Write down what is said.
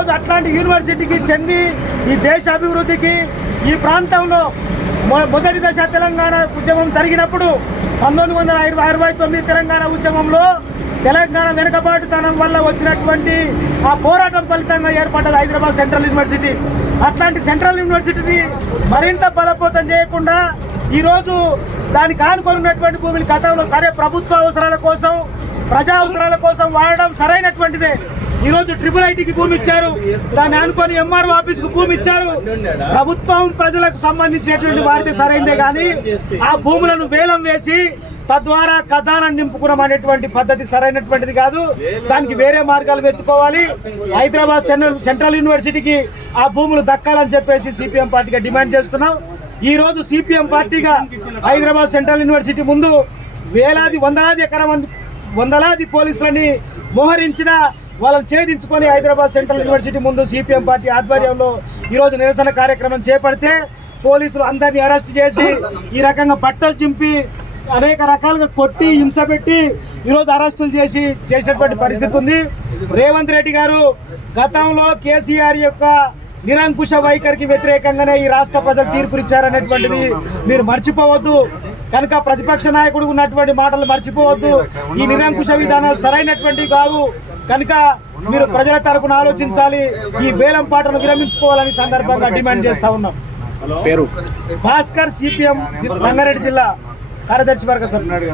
ఈరోజు అట్లాంటి యూనివర్సిటీకి చెంది ఈ దేశ అభివృద్ధికి ఈ ప్రాంతంలో మొదటి దశ తెలంగాణ ఉద్యమం జరిగినప్పుడు 1969 తెలంగాణ ఉద్యమంలో తెలంగాణ వెనుకబాటుతనం వల్ల వచ్చినటువంటి ఆ పోరాటం ఫలితంగా ఏర్పడ్డది హైదరాబాద్ సెంట్రల్ యూనివర్సిటీ. అట్లాంటి సెంట్రల్ యూనివర్సిటీని మరింత బలోపేతం చేయకుండా ఈరోజు దానికి ఆనుకొని భూమిని గతంలో సరే ప్రభుత్వ అవసరాల కోసం ప్రజా అవసరాల కోసం వాడడం సరైనటువంటిదే. ఈరోజు IIITకి భూమి ఇచ్చారు, దాన్ని ఆనుకొని MRO ఆఫీస్కు భూమి ఇచ్చారు. ప్రభుత్వం ప్రజలకు సంబంధించినటువంటి వాడితే సరైందే కానీ ఆ భూములను వేలం వేసి తద్వారా ఖజానా నింపుకున్నాం అనేటువంటి పద్ధతి సరైనటువంటిది కాదు. దానికి వేరే మార్గాలు వెతుక్కోవాలి. హైదరాబాద్ సెంట్రల్ యూనివర్సిటీకి ఆ భూములు దక్కాలని చెప్పేసి సిపిఎం పార్టీగా డిమాండ్ చేస్తున్నాం. ఈ రోజు సిపిఎం పార్టీగా హైదరాబాద్ సెంట్రల్ యూనివర్సిటీ ముందు వందలాది పోలీసులని మోహరించిన వాళ్ళని ఛేదించుకొని హైదరాబాద్ సెంట్రల్ యూనివర్సిటీ ముందు సిపిఎం పార్టీ ఆధ్వర్యంలో ఈరోజు నిరసన కార్యక్రమం చేపడితే పోలీసులు అందరినీ అరెస్ట్ చేసి ఈ రకంగా బట్టలు చింపి అనేక రకాలుగా కొట్టి హింస పెట్టి ఈరోజు అరెస్టులు చేసినటువంటి పరిస్థితి ఉంది. రేవంత్ రెడ్డి గారు గతంలో కేసీఆర్ యొక్క నిరంకుశ వైఖరికి వ్యతిరేకంగానే ఈ రాష్ట్ర ప్రజలు తీర్పునిచ్చారనేటువంటిది మీరు మర్చిపోవద్దు. కనుక ప్రతిపక్ష నాయకుడు ఉన్నటువంటి మాటలు మర్చిపోవద్దు. ఈ నిరంకుశ విధానాలు సరైనటువంటివి కావు. కనుక మీరు ప్రజల తరపున ఆలోచించాలి. ఈ వేలం పాటను విరమించుకోవాలని సందర్భంగా డిమాండ్ చేస్తా ఉన్నాం. పేరు భాస్కర్, సిపిఎం రంగారెడ్డి జిల్లా కార్యదర్శి వర్గ సభ్యుడు.